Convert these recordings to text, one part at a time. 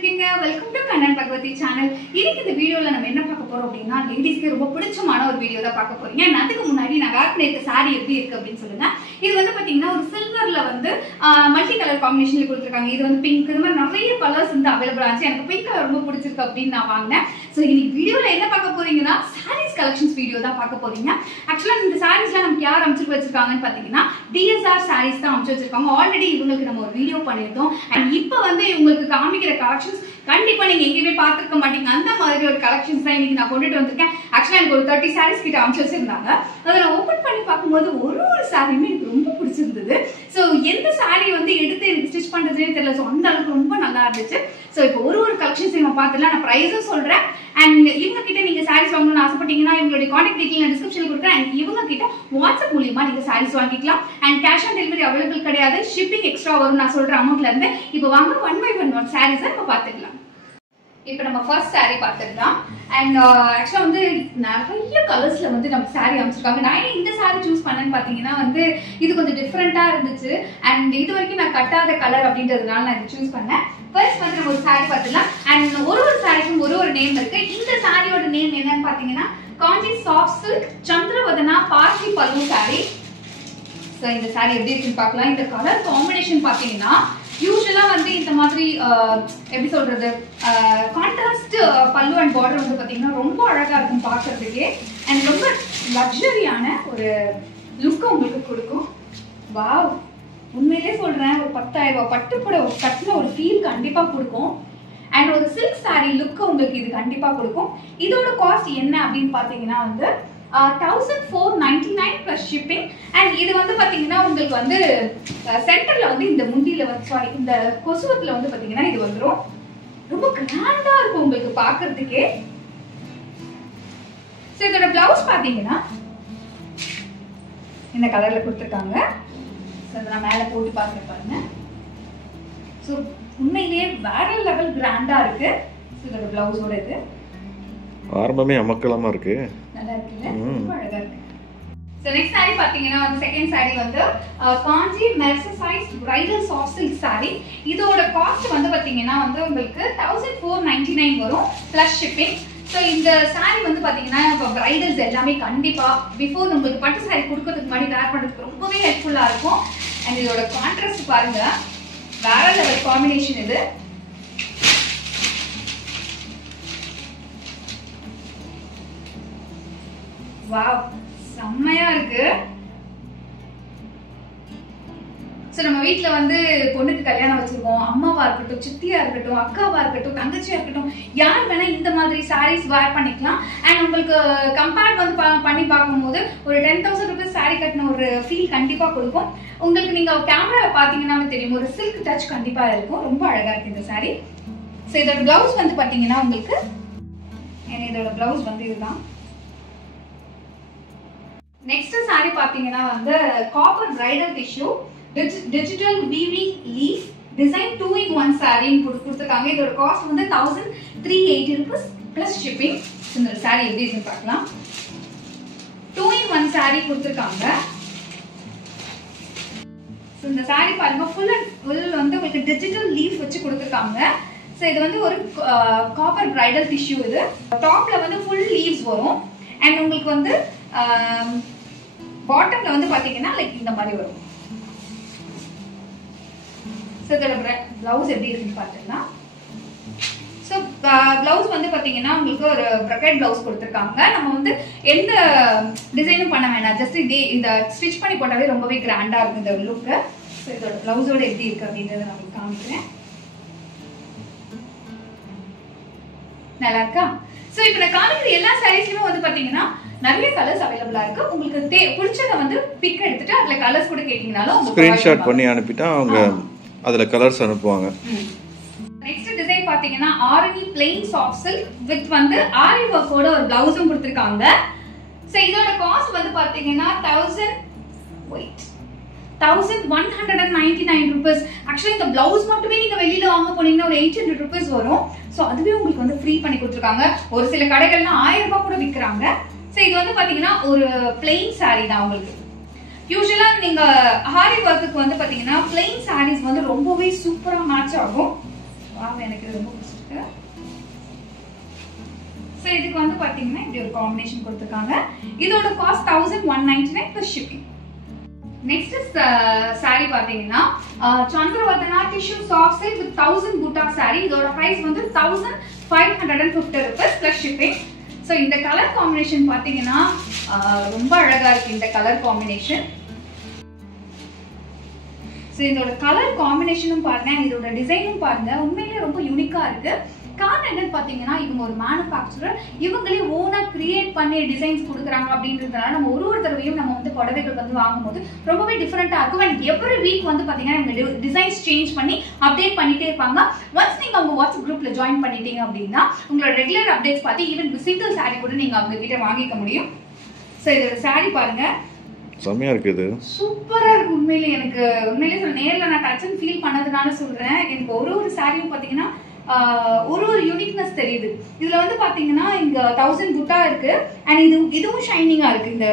இருக்கீங்க? Welcome to Kannan Bhagavathi channel. இன்னைக்கு இந்த வீடியோல நம்ம என்ன பார்க்க போறோம் அப்படின்னா, லேடிஸ்க்கு ரொம்ப பிடிச்சமான ஒரு வீடியோ தான் பார்க்க போறீங்க. அதுக்கு முன்னாடி நான் வேர் பண்ணிருக்க சாரி எப்படி இருக்கு அப்படின்னு சொல்லுங்க. இது வந்து பாத்தீங்கன்னா ஒரு சில்வர்ல வந்து மல்டி கலர் காம்பினேஷன்ல கொடுத்துருக்காங்க. இது வந்து பிங்க், இது மாதிரி நிறைய கலர்ஸ் வந்து அவைலபிள் ஆச்சு. எனக்கு பிங்க் கலர் ரொம்ப பிடிச்சிருக்கு அப்படின்னு நான் வாங்கினேன். ஸோ இன்னைக்கு வீடியோல என்ன பார்க்க போறீங்கன்னா, சாரீஸ் கலெக்ஷன்ஸ் வீடியோ தான் பார்க்க போறீங்க. ஆக்சுவலா இந்த சாரீஸ்லாம் நமக்கு யார் அமைச்சு வச்சிருக்காங்கன்னு பாத்தீங்கன்னா, DSR சாரீஸ் தான் அமைச்சு வச்சிருக்காங்க. ஆல்ரெடி இவங்களுக்கு நம்ம ஒரு வீடியோ பண்ணியிருந்தோம். அண்ட் இப்போ வந்து இவங்களுக்கு காமிக்கிற கலெக்ஷன்ஸ் கண்டிப்பா நீங்க எங்கேயுமே பார்த்துருக்க மாட்டீங்க. அந்த மாதிரி ஒரு கலெக்ஷன்ஸ் தான் இன்னைக்கு நான் கொண்டுட்டு வந்திருக்கேன். ஆக்சுவலா எனக்கு ஒரு 30 சாரீஸ் கிட்ட அமைச்சு வச்சிருந்தாங்க. அதை நான் ஓபன் பண்ணி பார்க்கும்போது ஒரு சாரியுமே எனக்கு ரொம்ப பிடிச்சிருந்தது. ஸோ எந்த சாரி வந்து எடுத்து எனக்கு ஸ்டிச் பண்றதுனே தெரியல. ஸோ அந்த அளவுக்கு ரொம்ப நல்லா இருந்துச்சு. ஸோ இப்போ ஒரு கலெக்ஷன்ஸ் நம்ம பார்த்துலாம். நான் ப்ரைஸும் சொல்றேன். அண்ட் இவங்க கிட்ட நீங்க சாரீஸ் வாங்கணும்னு ஆசைப்பட்டீங்கன்னா இவங்களுடைய கான்டாக்ட் டீடைல் நான் டிஸ்கிரிப்ஷன்ல கொடுக்குறேன். அண்ட் இவங்க கிட்ட வாட்ஸ்அப் மூலியமா நீங்க சாரீஸ் வாங்கிக்கலாம். And cash on delivery available கிடையாது. ஷிப்பிங் எக்ஸ்ட்ரா வரும் நான் சொல்ற அமௌண்ட்ல இருந்து. இப்போ வாங்க 1 by 1 சாரீஸ் நம்ம பார்த்துக்கலாம். இப்போ நம்ம ஃபர்ஸ்ட் சாரி பார்த்துக்கலாம். அண்ட் ஆக்சுவலா வந்து நிறைய கலர்ஸ்ல வந்து நம்ம சாரி அமைச்சிருக்காங்க. நான் இந்த சாரி சூஸ் பண்ணேன்னு பாத்தீங்கன்னா வந்து இது கொஞ்சம் டிஃப்ரெண்டா இருந்துச்சு. அண்ட் இது வரைக்கும் நான் கட்டாத கலர் அப்படின்றதுனால நான் இது சூஸ் பண்ணேன். ஃபர்ஸ்ட் வந்து நம்ம ஒரு சாரி பார்த்துக்கலாம். அண்ட் ஒரு சாரிக்கும் ஒரு நேம் இருக்கு. இந்த சாரியோட நேம் என்னன்னு பாத்தீங்கன்னா, Kanchi soft silk Chandravathana party பல்லு சாரி. ஸோ இந்த சாரி எப்படி இருக்குன்னு பார்க்கலாம். இந்த கலர் காம்பினேஷன் பாத்தீங்கன்னா யூஸ்வலா வந்து இந்த மாதிரி எப்படி சொல்றது, கான்ட்ராஸ்ட் பல்லு அண்ட் பார்டர் வந்து பாத்தீங்கன்னா ரொம்ப அழகா இருக்கும் பார்க்கறதுக்கே. அண்ட் ரொம்ப லக்ஸரியான ஒரு லுக் உங்களுக்கு கொடுக்கும். வாவ், உண்மையிலே சொல்றேன், ஒரு 10,000 ரூபாய் பட்டுப்புடவை கட்டின ஒரு ஃபீல் கண்டிப்பா கொடுக்கும். அண்ட் ஒரு சில்க் சாரி லுக் உங்களுக்கு இது கண்டிப்பா கொடுக்கும். இதோட காஸ்ட் என்ன அப்படின்னு பாத்தீங்கன்னா வந்து 1499 பிளஸ் ஷிப்பிங். அண்ட் இது வந்து பாத்தீங்கன்னா உங்களுக்கு வந்து சென்டர்ல வந்து இந்த முந்தியில வந்து சாரி இந்த கொசுவத்துல வந்து பாத்தீங்கன்னா இது வந்துரும். ரொம்ப கிராண்டா இருக்கும் உங்களுக்கு பாக்குறதுக்கே. சோ இதோட பிளவுஸ் பாத்தீங்கன்னா இந்த கலர்ல கொடுத்துருக்காங்க. சோ இத நான் மேல போட்டு பாருங்க. சோ உண்மையிலேயே வேற லெவல் கிராண்டா இருக்கு. சோ இதோட பிளவுஸோட இது ஆரம்பமே அமக்கலமா இருக்கு. நல்லா இருக்குல்ல, ரொம்ப அழகா இருக்கு. சோ நெக்ஸ்ட் சாரி பாத்தீங்கன்னா வந்து செகண்ட் சாரி வந்து காஞ்சி மெர்சரைஸ்ட் பிரைடல் சாஃப்ட் சில்க் சாரி. இதோட காஸ்ட் வந்து பாத்தீங்கன்னா வந்து உங்களுக்கு 1499 வரும் பிளஸ் ஷிப்பிங். சோ இந்த சாரி வந்து பாத்தீங்கன்னா இப்போ பிரைடல்ஸ் எல்லாமே கண்டிப்பா பிஃபோர் உங்களுக்கு பட்டு சாரி கொடுக்கிறதுக்கு முன்னாடி வேர் பண்றதுக்கு ரொம்பவே ஹெல்ப்ஃபுல்லா இருக்கும். அண்ட் இதோட கான்ட்ராஸ்ட் பாருங்க, வேற லெவல் காம்பினேஷன் இது. வாவ், செம்மையா இருக்கு. சோ நம்ம வீட்ல வந்து பொண்ணுக்கு கல்யாணம் வச்சிருக்கோம். அம்மாவா இருக்கட்டும், சித்தியா இருக்கட்டும், அக்காவா இருக்கட்டும், தங்கச்சியா இருக்கட்டும், யார் வேணா இந்த மாதிரி சாரீஸ் வேர் பண்ணிக்கலாம். அண்ட் உங்களுக்கு கம்பேர் வந்து பண்ணி பார்க்கும்போது ஒரு 10,000 ரூபாய் சாரி கட்டின ஒரு ஃபீல் கண்டிப்பா கொடுக்கும். உங்களுக்கு நீங்க கேமராவை பாத்தீங்கன்னா தெரியும், ஒரு சில்க் டச் கண்டிப்பா இருக்கும். ரொம்ப அழகா இருக்கு இந்த சாரி. சோ இதோட பிளவுஸ் வந்து பாத்தீங்கன்னா உங்களுக்கு இதோட பிளவுஸ் வந்து இதுதான். நெக்ஸ்ட் சாரி பாத்தீங்கன்னா வந்து copper bridal tissue digital weaving leaf design 2-in-1 sorry கொடுத்துருக்காங்க. இதோட காஸ்ட் வந்து 1380 ரூபீஸ் பிளஸ் ஷிப்பிங். இந்த சாரி எப்படி இருக்குன்னு பார்க்கலாம். 2-in-1 சாரி கொடுத்துருக்காங்க. இந்த சாரி பாருங்க, ஃபுல் அண்ட் ஃபுல் வந்து உங்களுக்கு டிஜிட்டல் லீஃப் வச்சு கொடுத்துருக்காங்க. ஸோ இது வந்து ஒரு காப்பர் பிரைடல் டிஷ்யூ. இது டாப்ல வந்து ஃபுல் லீவ்ஸ் வரும். அண்ட் உங்களுக்கு வந்து பாட்டம்ல வந்து பாத்தீங்கன்னா லைக் இந்த மாதிரி வரும். சோ இதோட பிளவுஸ் எப்படி இருக்குன்னு பாத்தீங்கன்னா, சோ பிளவுஸ் வந்து பாத்தீங்கன்னா உங்களுக்கு ஒரு பிரக்கெட் பிளவுஸ் கொடுத்துருக்காங்க. நம்ம வந்து எந்த டிசைனும் பண்ண வேண்டாம், ஜஸ்ட் இதே இந்த ஸ்டிச் பண்ணி போட்டாவே ரொம்பவே கிராண்டா இருக்கு இந்த லுக். சோ இதோட பிளவுஸோட எப்படி இருக்கு அப்படின்றத நான் உங்களுக்கு காமிக்கிறேன். நல்லா இருக்கா? சோ இப்போ நான் காமிக்கிற எல்லா சாரீஸ்லயும் வந்து பாத்தீங்கன்னா நிறைய கலர்ஸ் அவைலபிளா இருக்கு. உங்களுக்கு பிடிச்சத வந்து பிக் எடுத்துட்டு அதுல கலர்ஸ் கூட கேட்டிங்கனாலும் ஸ்கிரீன்ஷாட் பண்ணி அனுப்பிட்டா அவங்க அதுல கலர்ஸ் அனுப்புவாங்க. நெக்ஸ்ட் டிசைன் பாத்தீங்கன்னா Arani plain soft silk with வந்து ஆரி வர்க்கோட ஒரு பிளவுஸும் கொடுத்திருக்காங்க. சோ இதோட காஸ்ட் வந்து பாத்தீங்கன்னா 1199 ரூபீஸ். ஆக்சுவலி இந்த பிளவுஸ் மட்டுமே நீங்க வெளியில வாங்க போனீங்கன்னா ஒரு 800 ரூபீஸ் வரும். சோ அதுவே உங்களுக்கு வந்து ஃப்ரீ பண்ணி கொடுத்துருக்காங்க. ஒரு சில கடைகள்ல 1000 ரூபாய் கூட விற்கிறாங்க. சோ இது வந்து பாத்தீங்கன்னா ஒரு பிளெயின் சாரி தான் உங்களுக்கு. யூசுவலா நீங்க ஆரி ஒர்க்குக்கு வந்து பாத்தீங்கன்னா பிளெயின் சாரீஸ் வந்து ரொம்பவே சூப்பரா மேட்ச் ஆகும். வாவ், எனக்கு இது ரொம்ப பிடிச்சிருக்கு. ஸோ இதுக்கு வந்து பார்த்தீங்கன்னா இப்படி ஒரு காம்பினேஷன் கொடுத்துருக்காங்க. இதோட cost 1199 plus shipping. Next sari பாத்தீங்கன்னா Chandravadana tissue soft silk with 1000 buta sari. இதோட பிரைஸ் வந்து 1550 rupees பிளஸ் ஷிப்பிங். ஸோ இந்த கலர் காம்பினேஷன் பாத்தீங்கன்னா ரொம்ப அழகா இருக்கு இந்த கலர் காம்பினேஷன். ஸோ இதோட கலர் காம்பினேஷனும் பாருங்க, இதோட டிசைனும் பாருங்க, உண்மையிலேயே ரொம்ப யூனிக்கா இருக்கு. காரணம் என்னன்னு பாத்தீங்கன்னா இவங்க ஒரு மேனுஃபேக்சரர், இவங்களே ஓனா கிரியேட் பண்ணி டிசைன்ஸ் கொடுக்குறாங்க அப்படின்றதுனால நம்ம ஒரு தடவையும் நம்ம வந்து புடவைகள் வந்து வாங்கும்போது ரொம்பவே டிஃபரெண்டா இருக்கும். அண்ட் எவ்ரி வீக் வந்து பாத்தீங்கன்னா இவங்க டிசைன்ஸ் சேஞ்ச் பண்ணி அப்டேட் பண்ணிட்டே இருப்பாங்க. ஒன்ஸ் நீங்க அவங்க வாட்ஸ்அப் குரூப்ல ஜாயின் பண்ணிட்டீங்க அப்படின்னா உங்களோட ரெகுலர் அப்டேட்ஸ் பார்த்து ஈவன் சிங்கிள் சாரி கூட நீங்க அவங்க கிட்ட வாங்கிக்க முடியும். ஸோ இதோட சாரி பாருங்க, செமையா இருக்குது, சூப்பரா இருக்கு. உண்மையிலே எனக்கு உண்மையிலேயே நேர்ல நான் டச் அண்ட் ஃபீல் பண்ணதுனால சொல்றேன். எனக்கு ஒரு சாரியும் பாத்தீங்கன்னா ஒரு யூனிக்னஸ் தெரியுது. இதுல வந்து பாத்தீங்கன்னா இங்க 1000 புட்டா இருக்கு. அண்ட் இதுவும் ஷைனிங்கா இருக்கு, இந்த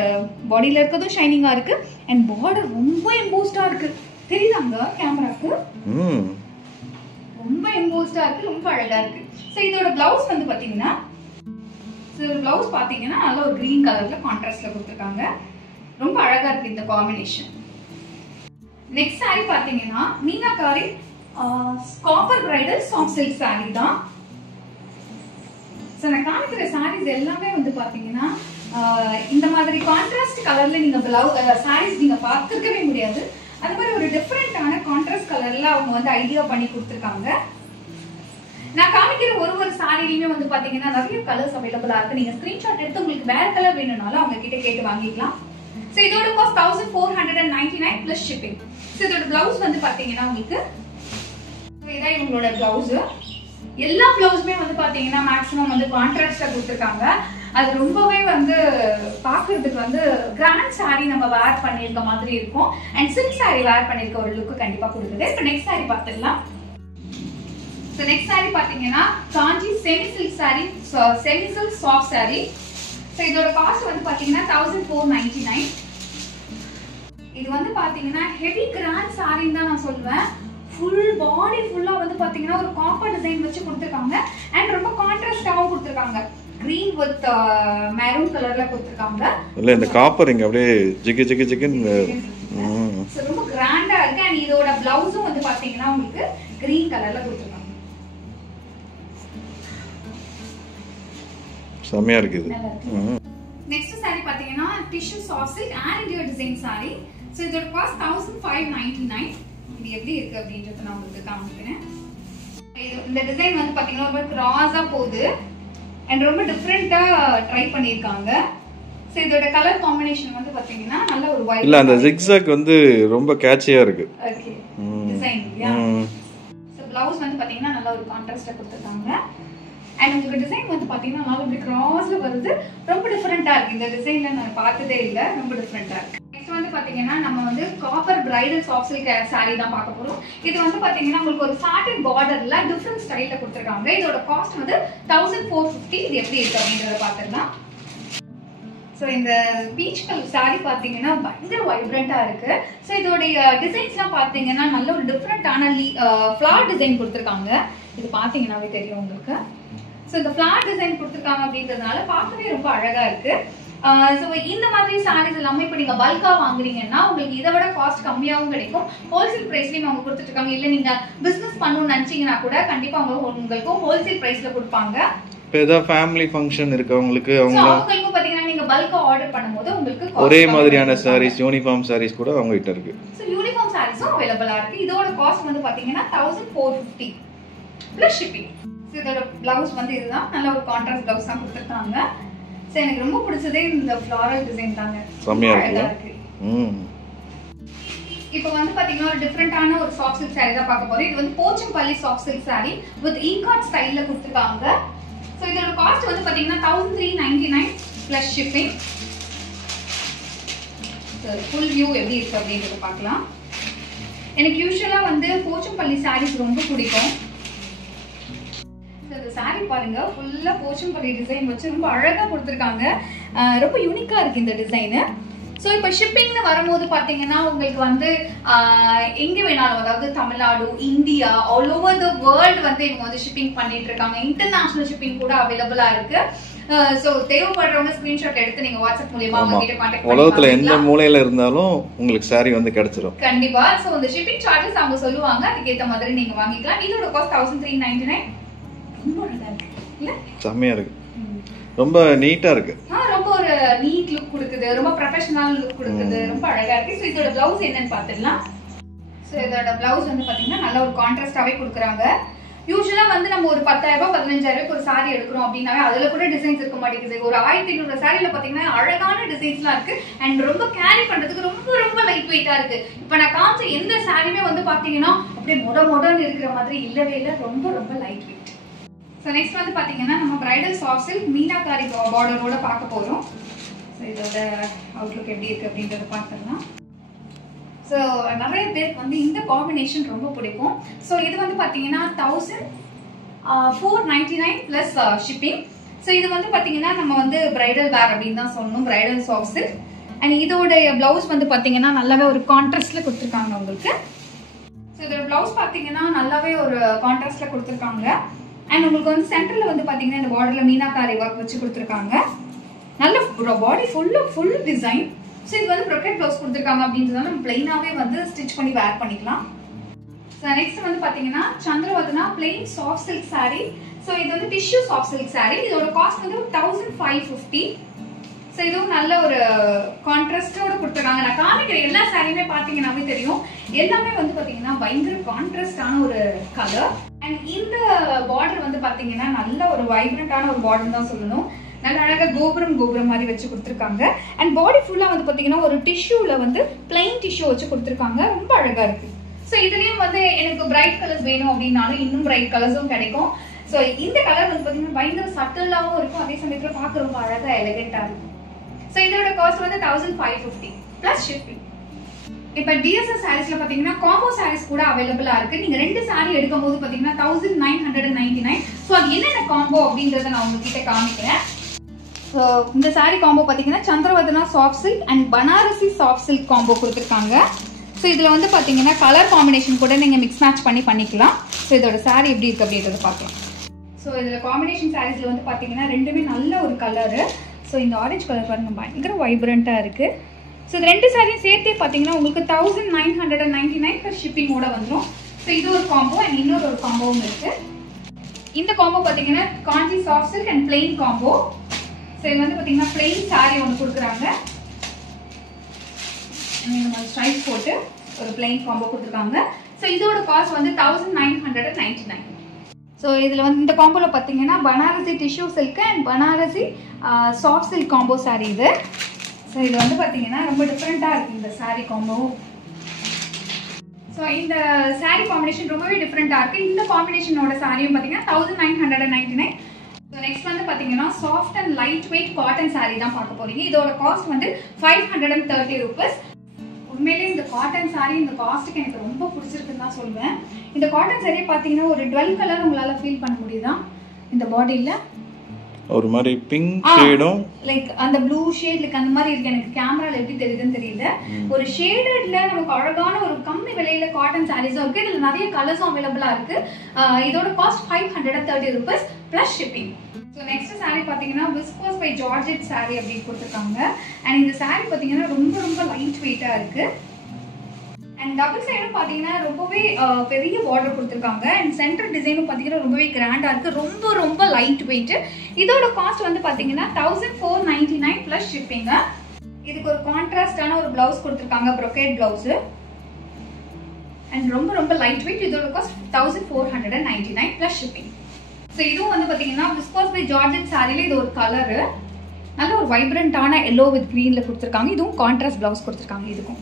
பாடியில இருக்கிறதும் ஷைனிங்கா இருக்கு. அண்ட் பார்டர் ரொம்ப எம்போஸ்டா இருக்கு, தெரியுதாங்க கேமராக்கு? ரொம்ப எம்போஸ்டா இருக்கு, ரொம்ப அழகா இருக்கு. சோ இதோட பிளவுஸ் வந்து பாத்தீங்கன்னா நல்ல ஒரு கிரீன் கலர்ல கான்ட்ராஸ்ட்ல கொடுத்துருக்காங்க. ரொம்ப அழகா இருக்கு இந்த காம்பினேஷன். நெக்ஸ்ட் சாரி பாத்தீங்கன்னா meenakari copper bridal soft silk sorry தான். சோ நான் காமிக்கிற சாரீஸ் எல்லாமே வந்து பாத்தீங்கன்னா இந்த மாதிரி கான்ட்ராஸ்ட் கலர்ல நீங்க சாரீஸ் நீங்க பார்த்துக்கவே முடியாது. அந்த மாதிரி ஒரு டிஃபரெண்டான கான்ட்ராஸ்ட் கலர்ல அவங்க வந்து ஐடியா பண்ணி கொடுத்துருக்காங்க. நான் காமிக்கிற ஒரு சாரிலையுமே வந்து பாத்தீங்கன்னா நிறைய கலர்ஸ் அவைலபிளா இருக்கு. நீங்க ஸ்கிரீன்ஷாட் எடுத்து உங்களுக்கு வேற கலர் வேணும்னாலும் அவங்க கிட்ட கேட்டு வாங்கிக்கலாம். சோ இதோட காஸ்ட் 1499 பிளஸ் ஷிப்பிங். சோ இதோட பிளவுஸ் வந்து பாத்தீங்கன்னா உங்களுக்கு இதான் இவங்களோட பிளவுஸ். எல்லா பிளவுஸுமே வந்து பாத்தீங்கன்னா மேக்ஸிமம் வந்து கான்ட்ராஸ்டா கொடுத்துருக்காங்க. அது ரொம்பவே வந்து பாக்குறதுக்கு வந்து கிராண்ட் சாரி நம்ம வேர் பண்ணிருக்க மாதிரி இருக்கும். அண்ட் சில்க் சாரி வேர் பண்ணிருக்க ஒரு லுக் கண்டிப்பா கொடுக்குது. இப்போ நெக்ஸ்ட் சாரி பார்த்துக்கலாம். ஸோ நெக்ஸ்ட் சாரி பாத்தீங்கன்னா Kanchi semi silk sari, semi silk soft sari. So இதோட காஸ்ட் வந்து பாத்தீங்கன்னா 1499. இது வந்து பாத்தீங்கன்னா ஹெவி கிராண்ட் சாரின்னு தான் நான் சொல்லுவேன். ஃபுல் பாடி ஃபுல்லா வந்து பாத்தீங்கன்னா ஒரு காப்பர் டிசைன் வச்சு கொடுத்துருக்காங்க. அண்ட் ரொம்ப கான்ட்ராஸ்டாவும் கொடுத்துருக்காங்க. கிரீன் வித் மெரூன் கலர்ல கொடுத்துருக்காங்க. இல்ல இந்த காப்பர் இங்க அப்படியே ஜிகி ஜிகி ஜிகின்னு ரொம்ப கிராண்டா இருக்கு. அண்ட் இதோட பிளவுஸும் வந்து பாத்தீங்கன்னா உங்களுக்கு கிரீன் கலர்ல கொடுத்துருக்காங்க. செமையா இருக்குது. நெக்ஸ்ட் சாரி பாத்தீங்கன்னா tissue soft silk and India design sorry. So இதோட காஸ்ட் 1599. இது எப்படி இருக்கு அப்படின்றத நான் உங்களுக்கு காமிக்கிறேன். இந்த டிசைன் வந்து பாத்தீங்கன்னா ரொம்ப கிராஸா போகுது அண்ட் ரொம்ப டிஃபரெண்டா ட்ரை பண்ணிருக்காங்க. சோ இதோட கலர் காம்பினேஷன் வந்து பாத்தீங்கன்னா நல்ல ஒரு ஒயிட். இல்ல அந்த zigzag வந்து ரொம்ப கேட்சியா இருக்கு. ஓகே. டிசைன் யா. சோ ப்ளவுஸ் வந்து பாத்தீங்கன்னா நல்ல ஒரு கான்ட்ராஸ்டா கொடுத்திருக்காங்க. அண்ட் உங்களுக்கு டிசைன் வந்து பாத்தீங்கன்னா நல்லா இப்படி கிராஸ்ல வருது. ரொம்ப டிஃபரெண்டா இருக்கு. இந்த டிசைன்ல நான் பார்த்ததே இல்ல, ரொம்ப டிஃபரெண்டா இருக்கு. வந்து பாத்தீங்கன்னா நம்ம வந்து copper bridal soft silk sorry தான் பார்க்க போறோம். இது வந்து பாத்தீங்கன்னா உங்களுக்கு ஒரு சாட்டின் பார்டர்ல டிஃபரண்ட் ஸ்டைல்ல கொடுத்திருக்காங்க. இதோட காஸ்ட் வந்து 1450. இது எப்படி இருக்கு அப்படின்றத பாத்துக்கலாம். சோ இந்த பீச் கலர் சாரி பாத்தீங்கன்னா பயங்கர வைப்ரண்டா இருக்கு. சோ இதோட டிசைன்ஸ்லாம் பாத்தீங்கன்னா நல்ல ஒரு டிஃபரெண்டான ஃபிளவர் டிசைன் கொடுத்திருக்காங்க. இது பாத்தீங்கன்னாவே தெரியும் உங்களுக்கு. சோ இந்த ஃபிளவர் டிசைன் கொடுத்திருக்காங்க அப்படின்றதுனால பார்க்கவே ரொம்ப அழகா இருக்கு. சோ இந்த மாதிரி சாரீஸ் எல்லாமே இப்போ நீங்க பல்கா வாங்குறீங்கன்னா உங்களுக்கு இதை விட காஸ்ட் கம்மியாகவும் கிடைக்கும். ஹோல்சேல் பிரைஸ்லயும் அவங்க கொடுத்துட்டு இருக்காங்க. இல்ல நீங்க பிசினஸ் பண்ணணும்னு நினைச்சீங்கன்னா கூட கண்டிப்பா அவங்க உங்களுக்கு ஹோல்சேல் பிரைஸ்ல கொடுப்பாங்க. இப்போ ஏதாவது ஃபேமிலி ஃபங்க்ஷன் இருக்கவங்களுக்கு அவங்களுக்கும் பாத்தீங்கன்னா நீங்க பல்கா ஆர்டர் பண்ணும்போது உங்களுக்கு ஒரே மாதிரியான சாரீஸ், யூனிஃபார்ம் சாரீஸ் கூட அவங்க கிட்ட இருக்கு. சோ யூனிஃபார்ம் சாரீஸும் அவைலபிளா இருக்கு. இதோட காஸ்ட் வந்து பாத்தீங்கன்னா 1450 பிளஸ் ஷிப்பிங். சோ இதோட பிளவுஸ் வந்து இதுதான், நல்ல ஒரு கான்ட்ராஸ்ட் பிளவுஸ் தான் கொடுத்துருக்காங்க. சோ எனக்கு ரொம்ப பிடிச்சதே இந்த ஃப்ளாரல் டிசைன் தாங்க, செமையா இருக்கு. இப்போ வந்து பாத்தீங்கன்னா ஒரு டிஃபரெண்டான ஒரு சாஃப்ட் சில்க் சாரி தான் பார்க்க போறோம். இது வந்து Pochampally soft silk sari with ikat ஸ்டைல்ல கொடுத்திருக்காங்க. சோ இதோட காஸ்ட் வந்து பாத்தீங்கன்னா 1399 பிளஸ் ஷிப்பிங். ஃபுல் வியூ எப்படி இருக்கு அப்படின்றத பார்க்கலாம். எனக்கு யூசுவலா வந்து போச்சம்பள்ளி சாரீஸ் ரொம்ப பிடிக்கும். இந்த சாரி பாருங்க, ஃபுல்லா போச்சம்பள்ளி டிசைன் வச்சு ரொம்ப அழகா கொடுத்திருக்காங்க. ரொம்ப யூனிக்கா இருக்கு இந்த டிசைன். ஸோ இப்போ ஷிப்பிங்னு வரும்போது பார்த்தீங்கன்னா உங்களுக்கு வந்து எங்கே வேணாலும், அதாவது Tamil Nadu, India, all over the world வந்து இவங்க வந்து ஷிப்பிங் பண்ணிட்டு இருக்காங்க. இன்டர்நேஷனல் ஷிப்பிங் கூட அவைலபிளா இருக்கு. சோ தேவைப்படுறவங்க ஸ்கிரீன்ஷாட் எடுத்து நீங்க வாட்ஸ்அப் மூலமா அவங்க கிட்ட கான்டாக்ட் பண்ணி உலகத்துல எந்த மூலையில இருந்தாலும் உங்களுக்கு saree வந்து கிடைச்சிரும் கண்டிப்பா. சோ இந்த ஷிப்பிங் சார்ஜஸ் அவங்க சொல்லுவாங்க, அதுக்கு ஏத்த மாதிரி நீங்க வாங்கிக்கலாம். இதோட காஸ்ட் 1399. ரொம்ப அழகா இருக்கு இல்ல? செமையா இருக்கு, ரொம்ப நீட்டா இருக்கு. ரொம்ப ஒரு நீட் லுக் கொடுக்குது, ரொம்ப ப்ரொஃபஷனல் லுக் கொடுக்குது, ரொம்ப அழகா இருக்கு. சோ இதோட பிளவுஸ் என்னன்னு பாத்துடலாம். சோ இதோட பிளவுஸ் வந்து பாத்தீங்கன்னா நல்ல ஒரு கான்ட்ராஸ்டாவே கொடுக்குறாங்க. யூசுவலா வந்து நம்ம ஒரு 10,000 ரூபாய் 15,000 ரூபாய்க்கு ஒரு சாரி எடுக்கிறோம் அப்படின்னாவே அதுல கூட டிசைன்ஸ் இருக்க மாட்டேங்குது. ஒரு 1500 சாரியில பாத்தீங்கன்னா அழகான டிசைன்ஸ்லாம் இருக்கு அண்ட் ரொம்ப கேரி பண்றதுக்கு ரொம்ப ரொம்ப லைட் வெயிட்டா இருக்கு. இப்ப நான் காமிச்ச எந்த சாரியுமே வந்து பாத்தீங்கன்னா அப்படியே மொடன்னு இருக்கிற மாதிரி இல்லவே இல்லை, ரொம்ப ரொம்ப லைட் வெயிட். ஸோ நெக்ஸ்ட் வந்து பாத்தீங்கன்னா நம்ம பிரைடல் சாஃப்ட் சில்க் மீனாகாரி பார்டரோட பார்க்க போறோம். ஸோ இதோட அவுட்லுக் எப்படி இருக்கு அப்படின்றத பார்த்துடலாம். ஸோ நிறைய பேருக்கு வந்து இந்த காம்பினேஷன் ரொம்ப பிடிக்கும். ஸோ இது வந்து பார்த்தீங்கன்னா 1499 ப்ளஸ் ஷிப்பிங். ஸோ இது வந்து பார்த்தீங்கன்னா நம்ம வந்து பிரைடல் வேர் அப்படின்னு தான் சொல்லணும், பிரைடல் சாஃப்ட் சில்க். அண்ட் இதோடைய பிளவுஸ் வந்து பார்த்தீங்கன்னா நல்லாவே ஒரு கான்ட்ராஸ்ட்ல கொடுத்துருக்காங்க உங்களுக்கு. ஸோ இதோட பிளவுஸ் பார்த்தீங்கன்னா நல்லாவே ஒரு கான்ட்ராஸ்ட்ல கொடுத்துருக்காங்க. அண்ட் உங்களுக்கு வந்து சென்டர்ல வந்து பார்த்தீங்கன்னா இந்த பார்டர்ல மீனாகாரி ஒர்க் வச்சு கொடுத்துருக்காங்க. நல்ல பாடி ஃபுல் டிசைன். ஸோ இது வந்து ப்ரொக்கெட் ப்ளவுஸ் கொடுத்துருக்காங்க அப்படின்றதால நம்ம பிளைனாவே வந்து ஸ்டிச் பண்ணி வேர் பண்ணிக்கலாம். ஸோ நெக்ஸ்ட் வந்து பார்த்தீங்கன்னா Chandravathana plain soft silk sorry. So இது வந்து டிஷ்யூ சாஃப்ட் சில்க் சாரி. இதோட காஸ்ட் வந்து 1550. ஸோ இதுவும் நல்ல ஒரு கான்ட்ராஸ்டோட கொடுத்துருக்காங்க. நான் காமிக்கிற எல்லா சாரியுமே பார்த்தீங்கன்னாவே தெரியும், எல்லாமே வந்து பார்த்தீங்கன்னா பயங்கர கான்ட்ராஸ்டான ஒரு கலர். அண்ட் இந்த பார்டர் வந்து பார்த்தீங்கன்னா நல்ல ஒரு வைப்ரண்டான ஒரு பார்டர் தான் சொல்லணும். நல்ல அழகா கோபுரம் மாதிரி வச்சு கொடுத்துருக்காங்க. அண்ட் பாடி ஃபுல்லா வந்து பாத்தீங்கன்னா ஒரு டிஷ்யூல வந்து பிளைன் டிஷ்யூ வச்சு கொடுத்துருக்காங்க, ரொம்ப அழகா இருக்கு. ஸோ இதுலயும் வந்து எனக்கு பிரைட் கலர்ஸ் வேணும் அப்படின்னாலும் இன்னும் பிரைட் கலர்ஸும் கிடைக்கும். ஸோ இந்த கலர் வந்து பாத்தீங்கன்னா பயங்கர சட்டிலாவும் இருக்கும், அதே சமயத்துல பார்க்க ரொம்ப அழகா எலிகென்ட்டா இருக்கும். ஸோ இதோட காஸ்ட் வந்து 1550 பிளஸ் ஷிப்பிங். இப்ப டிஎஸ்எஸ் சாரீஸ்ல பாத்தீங்கன்னா காம்போ சாரீஸ் கூட அவைலபிளா இருக்கு. நீங்க 2 சாரி எடுக்கும் போது பாத்தீங்கன்னா 1999. ஸோ அது என்னென்ன காம்போ அப்படின்றத நான் உங்ககிட்ட காமிக்கிறேன். இந்த சாரி காம்போ பாத்தீங்கன்னா Chandravathana soft silk and Banarasi soft silk combo கொடுத்துருக்காங்க. ஸோ இதுல வந்து பாத்தீங்கன்னா கலர் காம்பினேஷன் கூட நீங்க மிக்ஸ் மேட்ச் பண்ணிக்கலாம். ஸோ இதோட சாரி எப்படி இருக்கு அப்படின்றத பார்க்கலாம். ஸோ இதுல காம்பினேஷன் சாரீஸ்ல வந்து பாத்தீங்கன்னா ரெண்டுமே நல்ல ஒரு கலரு. ஸோ இந்த ஆரஞ்சு கலர் பாருங்க பயங்கர வைப்ரண்டா இருக்கு. ஸோ இது 2 சாரியும் சேர்த்தே பாத்தீங்கன்னா உங்களுக்கு 1999 பிளஸ் ஷிப்பிங்கோட வந்துடும். ஸோ இது ஒரு காம்போ அண்ட் இன்னொரு ஒரு காம்போவும் இருக்கு. இந்த காம்போ பாத்தீங்கன்னா Kanchi soft silk and plain combo. So இது வந்து பார்த்தீங்கன்னா பிளெயின் சாரி ஒன்று கொடுக்குறாங்க, இந்த மாதிரி ஸ்ட்ரைப் போட்டு ஒரு பிளெயின் காம்போ கொடுத்துருக்காங்க. ஸோ இதோட காஸ்ட் வந்து 1999. ஸோ இதில் வந்து இந்த காம்போவில் பார்த்தீங்கன்னா Banarasi tissue silk and Banarasi soft silk combo sorry இது. ஸோ இது வந்து பார்த்தீங்கன்னா ரொம்ப டிஃப்ரெண்ட்டாக இருக்குது இந்த சாரி காம்போ. ஸோ இந்த சாரி காம்பினேஷன் ரொம்பவே டிஃப்ரெண்ட்டாக இருக்குது. இந்த காம்பினேஷனோட சாரியும் பார்த்தீங்கன்னா 1999. ஸோ நெக்ஸ்ட் வந்து பார்த்தீங்கன்னா soft and light weight cotton sari தான் பார்க்க போறீங்க. இதோட காஸ்ட் வந்து 530 rupees. உண்மையிலேயே இந்த காட்டன் சாரீ இந்த காஸ்ட்டுக்கு எனக்கு ரொம்ப பிடிச்சிருக்குன்னு தான் சொல்லுவேன். இந்த காட்டன் சாரீ பார்த்தீங்கன்னா ஒரு 12 கலர் உங்களால் ஃபீல் பண்ண முடியுதா? இந்த பாடியில் ஒரு மாதிரி பிங்க் ஷேடும் லைக் அந்த ப்ளூ ஷேட் லைக் அந்த மாதிரி இருக்கு. எனக்கு கேமரால எப்படி தெரியுதுன்னு தெரியல. ஒரு ஷேடட்ல நமக்கு அழகான ஒரு கம்மி விலையில காட்டன் சாரீஸும் இருக்கு. இதுல நிறைய கலர்ஸும் அவைலபிளா இருக்கு. இதோட cost 530 rupees plus shipping. So next sari பார்த்தீங்கன்னா விஸ்கோஸ் பை ஜார்ஜெட் சாரீ அப்படின்னு கொடுத்துருக்காங்க. அண்ட் இந்த சாரீ பார்த்தீங்கன்னா ரொம்ப ரொம்ப லைட் வெயிட்டா இருக்கு. அண்ட் டபுள் சைடும் பார்த்தீங்கன்னா ரொம்பவே பெரிய பார்டர் கொடுத்துருக்காங்க. அண்ட் சென்டர் டிசைனும் பார்த்தீங்கன்னா ரொம்பவே கிராண்டா இருக்கு, ரொம்ப ரொம்ப லைட் வெயிட். இதோட காஸ்ட் வந்து பார்த்தீங்கன்னா 1499 பிளஸ் ஷிப்பிங். இதுக்கு ஒரு கான்ட்ராஸ்டான ஒரு பிளவுஸ் கொடுத்துருக்காங்க, ப்ரொக்கேட் பிளவுஸ். அண்ட் ரொம்ப ரொம்ப லைட் வெயிட். இதோட காஸ்ட் 1499 பிளஸ் ஷிப்பிங். ஸோ இதுவும் வந்து பார்த்தீங்கன்னா விஸ்கோஸ் பை ஜார்ஜெட் சாரியில இது ஒரு கலரு, நல்ல ஒரு வைப்ரண்டான எல்லோ வித் கிரீன்ல கொடுத்துருக்காங்க. இதுவும் கான்ட்ராஸ்ட் பிளவுஸ் கொடுத்துருக்காங்க. இதுக்கும்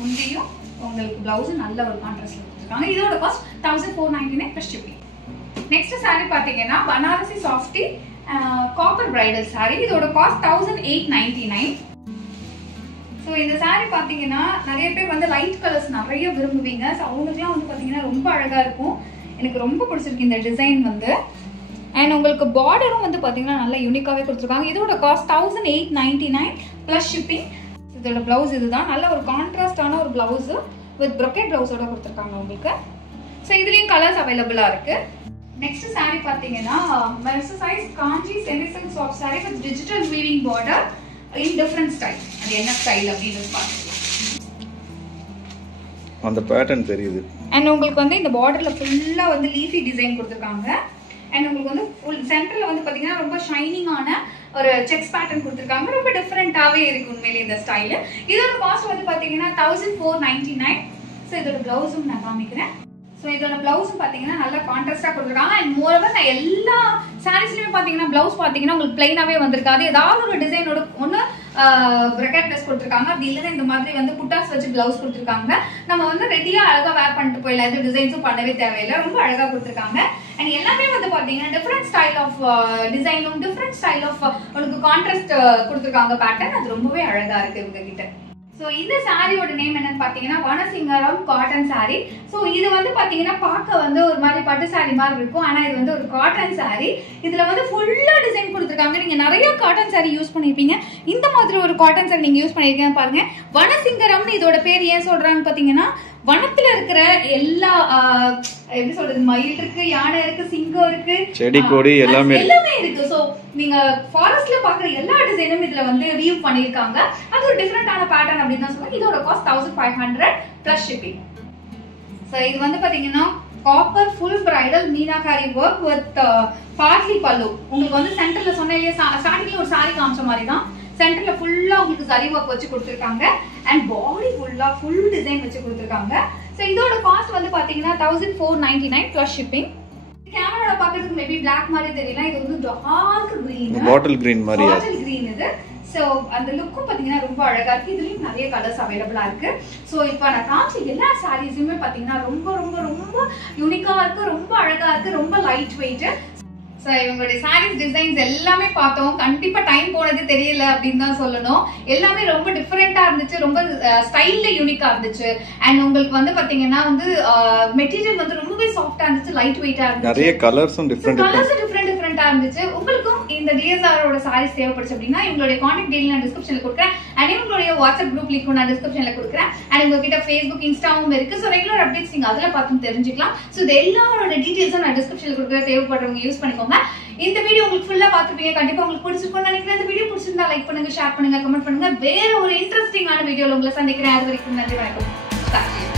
முந்தையும் உங்களுக்கு பிளவுஸ் நல்ல ஒரு கான்ட்ராஸ்ட்ல கொடுத்துருக்காங்க. இதோட cost 1499 plus shipping. Next sari பாத்தீங்கன்னா Banarasi softy copper bridal sari. இதோட காஸ்ட் 1899. ஸோ இந்த சாரி பாத்தீங்கன்னா நிறைய பேர் வந்து லைட் கலர்ஸ் நிறைய விரும்புவீங்க. ஸோ அவங்களுக்குலாம் வந்து பாத்தீங்கன்னா ரொம்ப அழகா இருக்கும். எனக்கு ரொம்ப பிடிச்சிருக்கு இந்த டிசைன் வந்து. அண்ட் உங்களுக்கு பார்டரும் வந்து பார்த்தீங்கன்னா நல்லா யூனிக்காகவே கொடுத்துருக்காங்க. இதோட காஸ்ட் 1899 ப்ளஸ் ஷிப்பிங். இதோட ப்ளவுஸ் இதுதான். நல்ல ஒரு கான்ட்ராஸ்டான ஒரு ப்ளவுஸு வித் ப்ரொக்கெட் ப்ளவுஸோட கொடுத்துருக்காங்க உங்களுக்கு. ஸோ இதுலேயும் கலர்ஸ் அவைலபிளாக இருக்குது. நெக்ஸ்ட் சாரீ பார்த்தீங்கன்னா mercerise Kanchi semi silk soft sari with digital weaving border in different style. அது என்ன ஸ்டைல் அப்படின்னு பார்த்துக்கலாம். அந்த பேட்டர்ன் தெரியுது. அண்ட் உங்களுக்கு வந்து இந்த பார்டர்ல ஃபுல்லா வந்து லீஃபி டிசைன் கொடுத்துருக்காங்க. அண்ட் உங்களுக்கு வந்து ஃபுல் சென்டர்ல வந்து பாத்தீங்கன்னா ரொம்ப ஷைனிங்கான ஒரு செக்ஸ் பேட்டர்ன் கொடுத்துருக்காங்க. ரொம்ப டிஃப்ரெண்டாவே இருக்கு உண்மையிலே இந்த ஸ்டைல். இதோட காஸ்ட் வந்து பாத்தீங்கன்னா 1499. ஸோ இதோட பிளவுஸும் நான் காமிக்கிறேன். ஸோ இதோட பிளவுஸும் பார்த்தீங்கன்னா நல்லா கான்ட்ராஸ்டாக கொடுத்துருக்காங்க. அண்ட் மோரோவர் நான் எல்லா சாரீஸ்லையுமே பார்த்தீங்கன்னா பிளவுஸ் பார்த்தீங்கன்னா உங்களுக்கு பிளைனாகவே வந்திருக்காது. ஏதாவது ஒரு டிசைனோட ஒன்று பிரக்கெட் ப்ளஸ் கொடுத்துருக்காங்க. அப்படி இல்லைன்னா இந்த மாதிரி வந்து புட்டாஸ் வச்சு பிளவுஸ் கொடுத்துருக்காங்க. நம்ம வந்து ரெடியாக அழகாக வேர் பண்ணிட்டு போயிடலாம். எது டிசைன்ஸும் பண்ணவே தேவையில்லை. ரொம்ப அழகாக கொடுத்துருக்காங்க. அண்ட் எல்லாமே வந்து பார்த்தீங்கன்னா டிஃப்ரெண்ட் ஸ்டைல் ஆஃப் டிசைனும் டிஃப்ரெண்ட் ஸ்டைல் ஆஃப் உங்களுக்கு கான்ட்ராஸ்ட் கொடுத்துருக்காங்க பேட்டர்ன். அது ரொம்பவே அழகாக இருக்குது இவங்க கிட்ட. ஸோ இந்த சாரியோட நேம் என்னன்னு பார்த்தீங்கன்னா வனசிங்கரம் காட்டன் சாரி. ஸோ இது வந்து பார்த்தீங்கன்னா பார்க்க வந்து ஒரு மாதிரி பட்டு சாரி மாதிரி இருக்கும். ஆனால் இது வந்து ஒரு காட்டன் சாரி. இதில் வந்து ஃபுல்லாக டிசைன் கொடுத்துருக்காங்க. நீங்கள் நிறைய காட்டன் சாரி யூஸ் பண்ணியிருப்பீங்க. இந்த மாதிரி ஒரு காட்டன் சாரி நீங்கள் யூஸ் பண்ணியிருக்கீங்க பாருங்க. வனசிங்கரம்னு இதோட பேர் ஏன் சொல்றான்னு பார்த்தீங்கன்னா வனத்துல இருக்கிற எல்லா எப்படி சொல்றது, மயில் இருக்கு, யானை இருக்கு, சிங்கம் இருக்கு, செடி கொடி எல்லாமே இருக்கு. சோ நீங்க ஃபாரஸ்ட்ல பாக்குற எல்லா டிசைனும் இதுல வந்து வியூ பண்ணிருக்காங்க. அது ஒரு டிஃபரெண்டான பேட்டர்ன் அப்படின்னு தான் சொல்லுவாங்க. இதோட காஸ்ட் 1500 பிளஸ் ஷிப்பிங். சோ இது வந்து பாத்தீங்கன்னா copper full bridal meenakari work with partly பல்லு. உங்களுக்கு வந்து சென்டர்ல சொன்ன இல்லையா ஸ்டார்டிங்ல ஒரு சாரி காமிச்ச மாதிரி தான் சென்டர்ல ஃபுல்லா உங்களுக்கு சரி ஒர்க் வச்சு கொடுத்துருக்காங்க. அண்ட் பாடி ஃபுல்லா ஃபுல் டிசைன் வச்சு கொடுத்துருக்காங்க. ஸோ இதோட காஸ்ட் வந்து பாத்தீங்கன்னா 1499 பிளஸ் ஷிப்பிங். கேமரால பாக்குறதுக்கு மேபி பிளாக் மாதிரி தெரியல. இது வந்து டார்க் கிரீன், பாட்டில் கிரீன் மாதிரி. பாட்டில் கிரீன் இது. ஸோ அந்த லுக்கும் பாத்தீங்கன்னா ரொம்ப அழகா இருக்கு. இதுலயும் நிறைய கலர்ஸ் அவைலபிளா இருக்கு. ஸோ இப்போ நான் காமிச்ச எல்லா சாரீஸுமே பாத்தீங்கன்னா ரொம்ப ரொம்ப ரொம்ப யூனிக்கா இருக்கு, ரொம்ப அழகா இருக்கு, ரொம்ப லைட் வெயிட். ஸோ இவங்களுடைய சாரீஸ் டிசைன்ஸ் எல்லாமே பார்த்தோம். கண்டிப்பா டைம் போனது தெரியல அப்படின்னு தான் சொல்லணும். எல்லாமே ரொம்ப டிஃப்ரெண்டா இருந்துச்சு, ரொம்ப ஸ்டைல்ல யூனிக்கா இருந்துச்சு. அண்ட் உங்களுக்கு வந்து பாத்தீங்கன்னா வந்து மெட்டீரியல் வந்து ரொம்பவே சாஃப்டா இருந்துச்சு, லைட் வெயிட்டா இருந்துச்சு. நிறைய கலர்ஸும் டிஃப்ரெண்டா இருந்துச்சு. உங்களுக்கும் இந்த டிஎஸ்ஆரோட சாரீஸ் தேவைப்படுச்சு அப்படின்னா இவங்களுடைய கான்டாக்ட் டீடைல் நான் டிஸ்கிரிப்ஷன்ல கொடுக்குறேன். அண்ட் இவங்களுடைய வாட்ஸ்அப் குரூப் லிங்க் நான் டிஸ்கிரிப்ஷன்ல கொடுக்குறேன். அண்ட் உங்ககிட்ட ஃபேஸ்புக், இன்ஸ்டாவும் இருக்கு. ஸோ ரெகுலர் அப்டேட்ஸ் நீங்க அதில் பார்த்து தெரிஞ்சுக்கலாம். ஸோ இது எல்லாரோட டீடைல்ஸும் நான் டிஸ்கிரிப்ஷன்ல கொடுக்குறேன். தேவைப்படுறவங்க யூஸ் பண்ணிக்கோங்க. இந்த வீடியோ உங்களுக்கு ஃபுல்லா பார்த்துப்பீங்க. கண்டிப்பா உங்களுக்கு பிடிச்சிருக்கும்னு நினைக்கிறேன். இந்த வீடியோ பிடிச்சிருந்தா லைக் பண்ணுங்க, ஷேர் பண்ணுங்க, கமெண்ட் பண்ணுங்க. வேற ஒரு இன்ட்ரெஸ்டிங்கான வீடியோல உங்களை சந்திக்கிறேன். அது வரைக்கும் நன்றி, வணக்கம்.